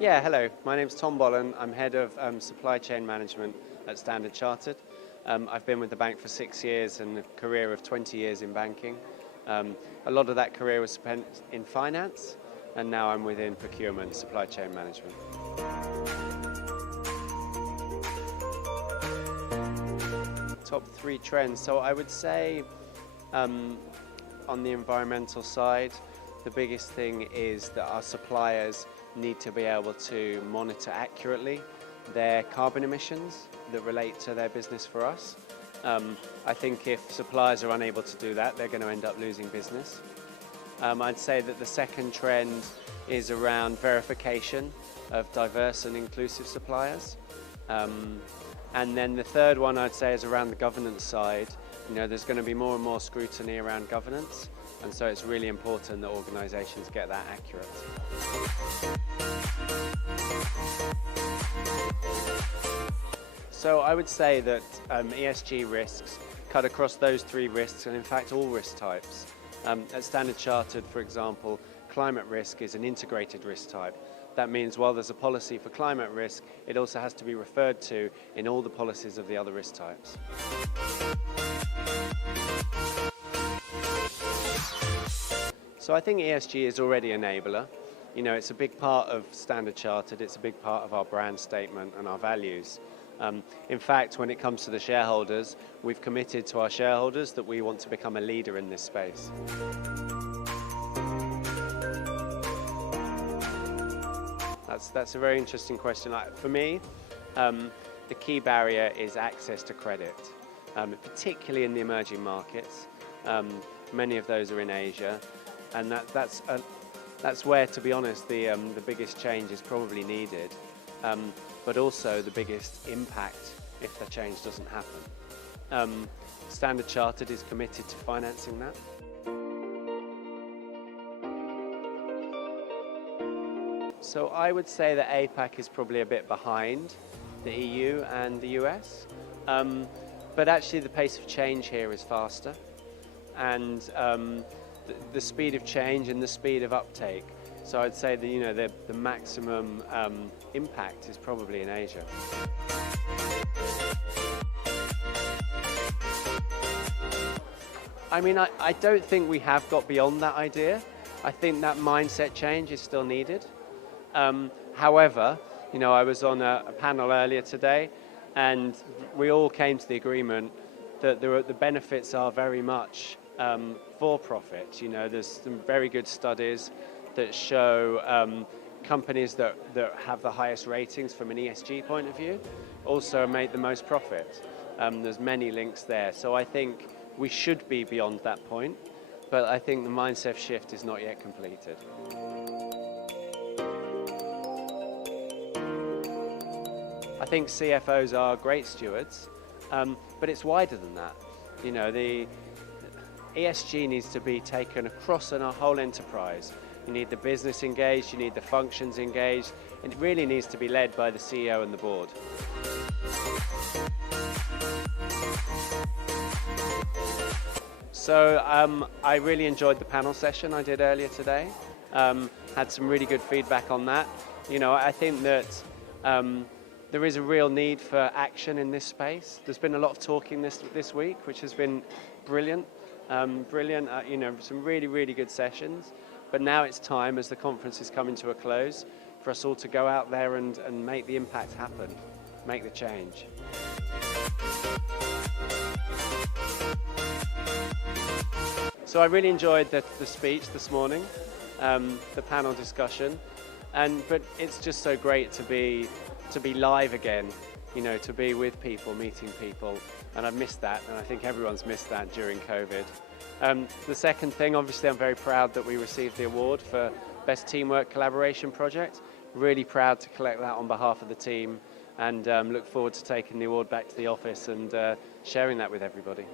Yeah, hello. My name's Tom Bollen. I'm head of supply chain management at Standard Chartered. I've been with the bank for 6 years and a career of 20 years in banking. A lot of that career was spent in finance, and now I'm within procurement, supply chain management. Top 3 trends. So I would say on the environmental side, the biggest thing is that our suppliers need to be able to monitor accurately their carbon emissions that relate to their business for us. I think if suppliers are unable to do that, they're going to end up losing business. I'd say that the second trend is around verification of diverse and inclusive suppliers. And then the third one I'd say is around the governance side. You know, there's going to be more and more scrutiny around governance, and so it's really important that organisations get that accurate. So I would say that ESG risks cut across those 3 risks, and in fact all risk types. At Standard Chartered, for example, climate risk is an integrated risk type. That means while there's a policy for climate risk, it also has to be referred to in all the policies of the other risk types. So I think ESG is already an enabler. You know, it's a big part of Standard Chartered, it's a big part of our brand statement and our values. In fact, when it comes to the shareholders, we've committed to our shareholders that we want to become a leader in this space. That's a very interesting question. For me, the key barrier is access to credit, particularly in the emerging markets. Many of those are in Asia, and that's where, to be honest, the biggest change is probably needed, but also the biggest impact if the change doesn't happen. Standard Chartered is committed to financing that. So I would say that APAC is probably a bit behind the EU and the US, but actually the pace of change here is faster, and the speed of change and the speed of uptake. So I'd say that the maximum impact is probably in Asia. I mean, I don't think we have got beyond that idea. I think that mindset change is still needed. However, I was on a panel earlier today, and we all came to the agreement that the benefits are very much for profit. There's some very good studies that show companies that have the highest ratings from an ESG point of view also make the most profit. There's many links there. So I think we should be beyond that point, but I think the mindset shift is not yet completed. I think CFOs are great stewards, but it's wider than that. The ESG needs to be taken across in our whole enterprise. You need the business engaged, you need the functions engaged, and it really needs to be led by the CEO and the board. So I really enjoyed the panel session I did earlier today. Had some really good feedback on that. I think that there is a real need for action in this space. There's been a lot of talking this week, which has been brilliant. Some really, really good sessions. But now it's time, as the conference is coming to a close, for us all to go out there and make the impact happen, make the change. So I really enjoyed the speech this morning, the panel discussion, but it's just so great to be live again, to be with people, meeting people, and I've missed that, and I think everyone's missed that during COVID. The second thing, obviously, I'm very proud that we received the award for Best Teamwork Collaboration Project. Really proud to collect that on behalf of the team, and look forward to taking the award back to the office and sharing that with everybody.